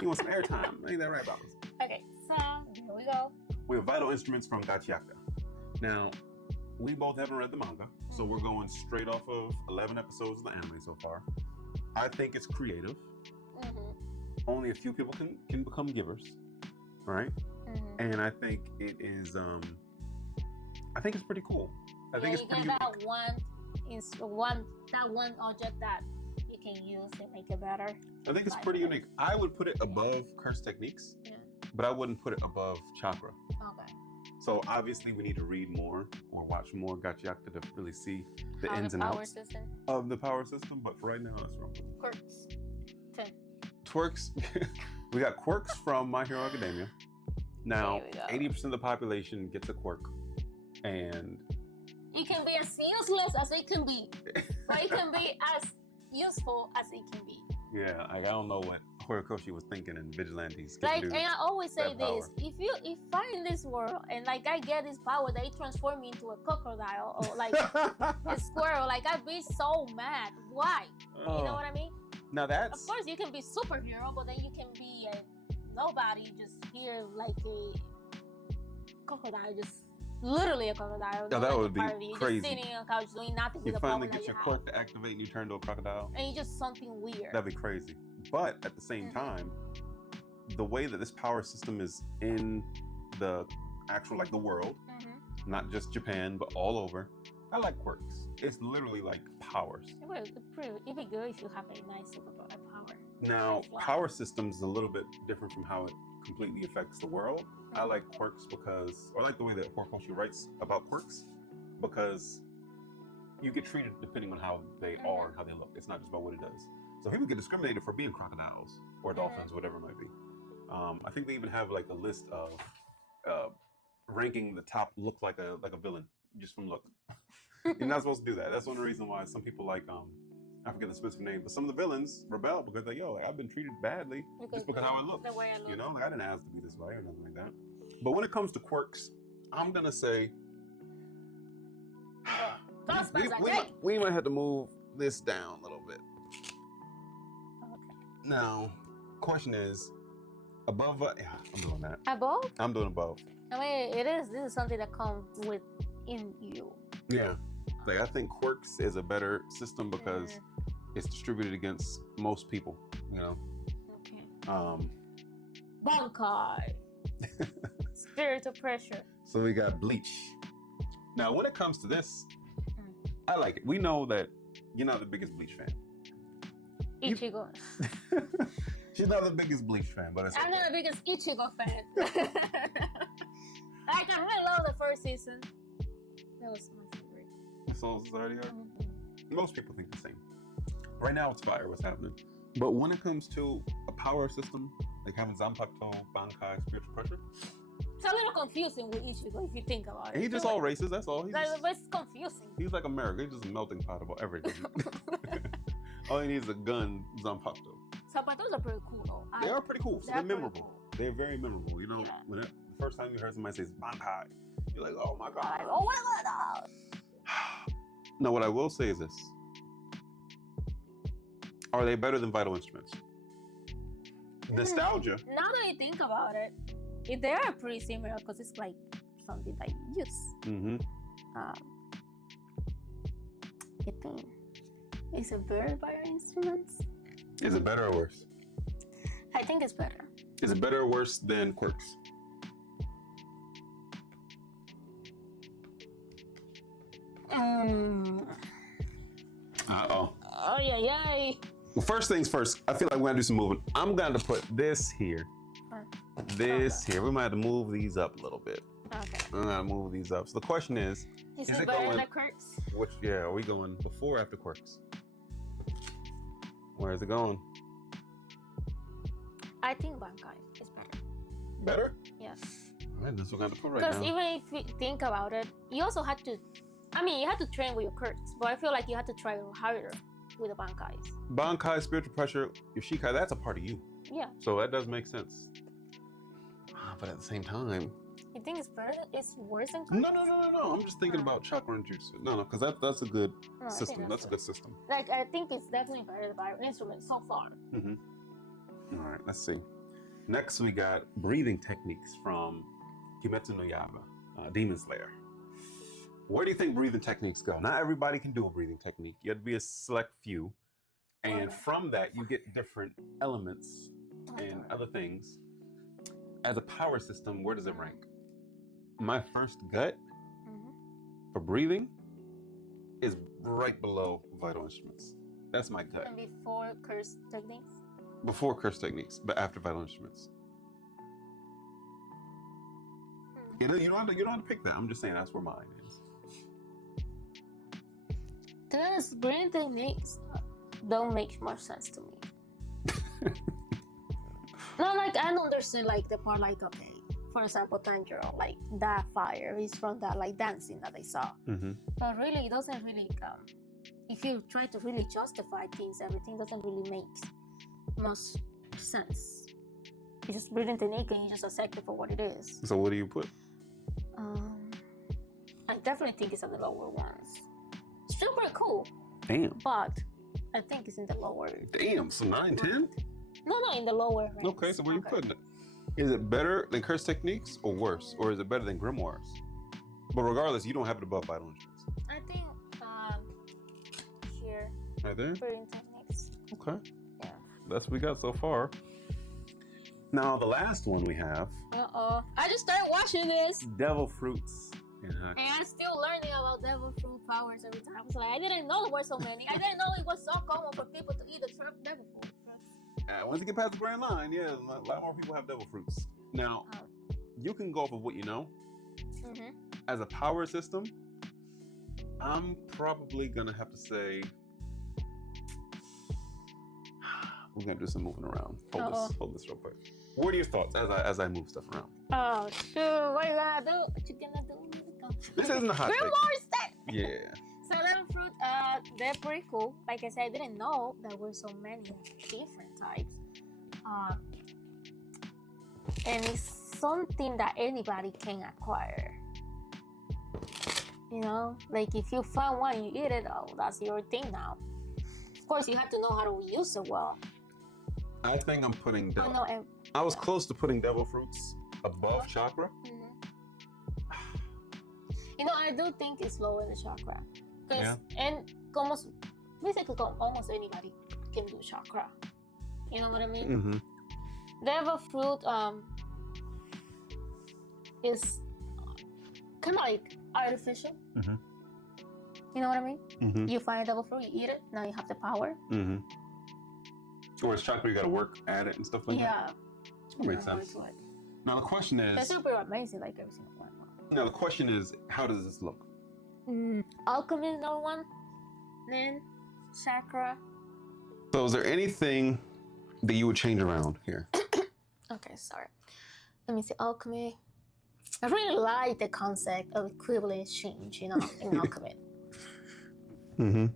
He wants some airtime. Ain't that right, Papas? Okay, so here we go. We have Vital Instruments from Gachiakuta. Now, we both haven't read the manga, so we're going straight off of 11 episodes of the anime so far. I think it's creative. Only a few people can become givers, right? And I think it is. I think it's pretty cool. I think it's pretty unique. That one object that you can use to make it better. I think it's pretty unique. I would put it above curse techniques, but I wouldn't put it above chakra. Okay. So obviously we need to read more or watch more Gachiakuta to really see the ins and outs of the power system. But for right now, that's wrong. Quirks. 10. Twerks. We got quirks from My Hero Academia. Now, 80% of the population gets a quirk, and it can be as useless as it can be, or it can be as useful as it can be. Yeah, I don't know what Horikoshi was thinking in Vigilantes. Like, and I always say this: if I'm in this world and like I get this power, they transform me into a crocodile or like a squirrel, like I'd be so mad. Why? You know what I mean? Now that's, of course, you can be superhero, but then you can be a nobody, just here like a crocodile, just literally a crocodile. Yeah, that would be crazy. Just sitting on a couch doing nothing. You finally get your quirk to activate and you turn to a crocodile. And you just something weird. That'd be crazy. But at the same time, the way that this power system is in the actual, like the world, not just Japan, but all over, I like quirks. It's literally like powers. It'd be good if you have a nice superpower power. Now, power systems is a little bit different from how it completely affects the world. I like quirks because, or I like the way that Horikoshi writes about quirks, because you get treated depending on how they are and how they look. It's not just about what it does. So people get discriminated for being crocodiles or dolphins, whatever it might be. I think they even have like a list of ranking the top look like a villain just from look. You're not supposed to do that. That's one of the reasons why some people like I forget the specific name, but some of the villains rebel because like, yo, like, I've been treated badly just because how I look. The way I look. You know, like I didn't ask to be this way or nothing like that. But when it comes to quirks, I'm gonna say we might have to move this down a little bit. Okay. Now, question is, above? Yeah, I'm doing that. Above? I'm doing above. I mean, it is. This is something that comes within you. Yeah, like I think quirks is a better system because it's distributed against most people. You know. Okay. Bankai. Spirit of pressure. So we got bleach. Now, when it comes to this, I like it. We know that you're not the biggest Bleach fan. Ichigo. She's not the biggest Bleach fan, but I'm not the biggest Ichigo fan. Like, I really love the first season. That was my favorite. Soul Society arc? Most people think the same. Right now, it's fire. What's happening? But when it comes to a power system, like having Zanpakuto, Bankai, spiritual pressure, it's a little confusing with Ichigo if you think about it. And he's just all racist, that's all. It's confusing. He's like America. He's just a melting pot of everything. All he needs is a gun, Zanpakuto. Zapatos are pretty cool, though. They are pretty cool. They're memorable. Cool. They're very memorable. You know, when the first time you heard somebody say Bankai, you're like, oh my God. Like, oh my God. No, what I will say is this. Are they better than Vital Instruments? Nostalgia. Now that I think about it, they are pretty similar because it's like something that you use. Mm-hmm. I think it's a better Vital Instruments. Is it better or worse? I think it's better. Is it better or worse than Quirks? Uh-oh. Oh, yeah. Well, first things first, I feel like we're gonna do some moving. I'm gonna put this here. This here. We might have to move these up a little bit. Okay. I'm gonna move these up. So the question is it better than the Quirks? Are we going before or after Quirks? Where is it going? I think Bankai is better. Better? Yes. All right, that's what we're gonna put right now. Because even if you think about it, you also had to, you had to train with your Quirks, but I feel like you had to try harder with the Bankais. Bankai, spiritual pressure, your Shikai, that's a part of you. Yeah. So that does make sense. But at the same time, you think it's better? It's worse than Quirks? No. I'm just thinking about chakra and jutsu. No, because that's a good system. That's a good system. Like, I think it's definitely better than Vital Instruments so far. Mm-hmm. All right, let's see. Next, we got breathing techniques from Kimetsu no Yaiba, Demon Slayer. Where do you think breathing techniques go? Not everybody can do a breathing technique. You have to be a select few. And from that, you get different elements and other things. As a power system, where does it rank? My first gut for breathing is right below Vital Instruments. That's my gut. And before curse techniques? Before curse techniques, but after Vital Instruments. You don't have to pick that. I'm just saying that's where mine is. Because breathing techniques don't make much sense to me. No, like, I don't understand, like, the part, like, okay, for example, Tanjiro, like, that fire is from that, like, dancing that they saw. Mm-hmm. But really, it doesn't really, if you try to really justify things, everything doesn't really make much sense. It's just breathing technique and you just accept it for what it is. So what do you put? I definitely think it's in the lower ones. It's still pretty cool. Damn. But I think it's in the lower. Damn, so 9, 10? No, in the lower ranks. Okay, so where are you putting it? Is it better than curse techniques or worse? Or is it better than grimoires? But regardless, you don't have it above Vital Instruments. I think here. Right there? Breathing techniques. Okay. Yeah. That's what we got so far. Now, the last one we have. Uh-oh. I just started watching this. Devil fruits. And I'm still learning about devil fruit powers every time. I was like, I didn't know there were so many. I didn't know it was so common for people to eat the devil fruit. Once you get past the grand line, yeah, a lot more people have devil fruits. Now, you can go off of what you know. Mm-hmm. As a power system, I'm probably gonna have to say We're gonna do some moving around. Hold this real quick. What are your thoughts as I move stuff around? Oh, sure. What you gonna do? What you gonna do? This isn't a hot take. We're more set. Yeah. So devil fruit, they're pretty cool. Like I said, I didn't know there were so many different types. And it's something that anybody can acquire. You know, like if you find one, you eat it. Oh, that's your thing now. Of course, you have to know how to use it well. I think I'm putting. I was close to putting devil fruits above chakra. You know, I do think it's lower the chakra. Yeah. And basically almost anybody can do chakra. You know what I mean? Mm-hmm. Devil fruit is kind of like artificial. Mm-hmm. You know what I mean? Mm-hmm. You find a devil fruit, you eat it, now you have the power. Mm-hmm. Whereas chakra, you got to work at it and stuff like that. Yeah. That makes sense. Now the question is. That's super amazing, like every single one. Now the question is, how does this look? Alchemy is number one. Then chakra. So is there anything that you would change around here? Okay, sorry. Let me see. Alchemy. I really like the concept of equivalent exchange, you know, in alchemy. Mm-hmm.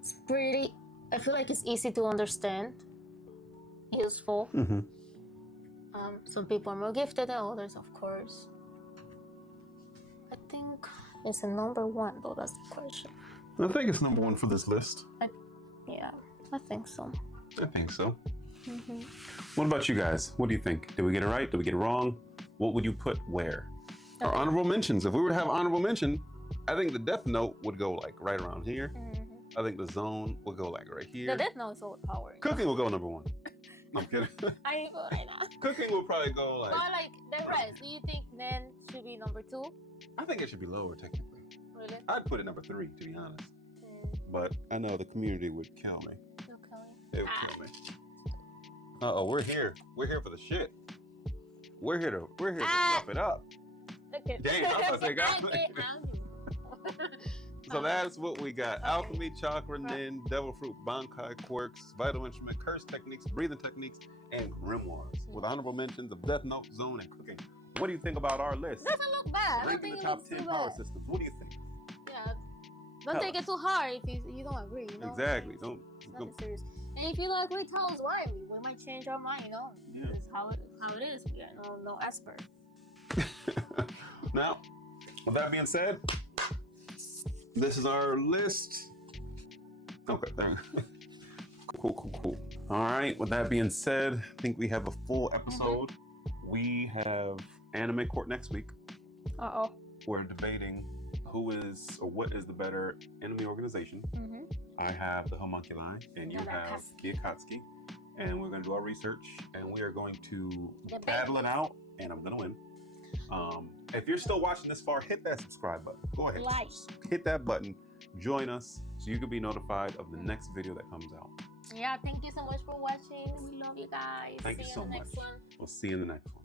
It's pretty. I feel like it's easy to understand, useful. Mm-hmm. Some people are more gifted than others, of course. I think it's a number one, though. That's the question. I think it's number one for this list. Yeah, I think so. I think so. Mm-hmm. What about you guys? What do you think? Did we get it right? Did we get it wrong? What would you put where? Our honorable mentions. If we were to have honorable mention, I think the Death Note would go like right around here. Mm-hmm. I think the Zone would go like right here. The Death Note is overpowering. Cooking will go number one. I'm kidding. I ain't go right now. Cooking will probably go like. But like the rest, do you think Nen should be number two? I think it should be lower technically. Really? I'd put it number 3 to be honest. But I know the community would kill me. They would kill me. Uh-oh, we're here. We're here for the shit. We're here to rough it up. Okay. Damn, I was about to say, God. So that's what we got. Alchemy, chakra, nin, devil fruit, bankai, quirks, vital instrument, curse techniques, breathing techniques, and grimoires. With honorable mentions of Death Note, Zone, and cooking. What do you think about our list? Doesn't look bad. Rank in the top 10 power systems. What do you think? Yeah. Don't take it too hard if you don't agree. You know? Exactly. It's nothing serious. And if you don't agree, tell us why. We might change our mind, you know? Yeah. It's how it is. We are no expert. Now, with that being said, this is our list. Okay, there. Cool. All right, with that being said, I think we have a full episode. We have Anime Court next week. Uh-oh. We're debating who is or what is the better enemy organization. I have the Homunculi, and you have Gachiakuta. And we're going to do our research, and we are going to battle it out, and I'm going to win. If you're still watching this far, hit that subscribe button. Go ahead. Like. Hit that button. Join us so you can be notified of the next video that comes out. Yeah, thank you so much for watching. We love you guys. Thank you so much. We'll see you in the next one.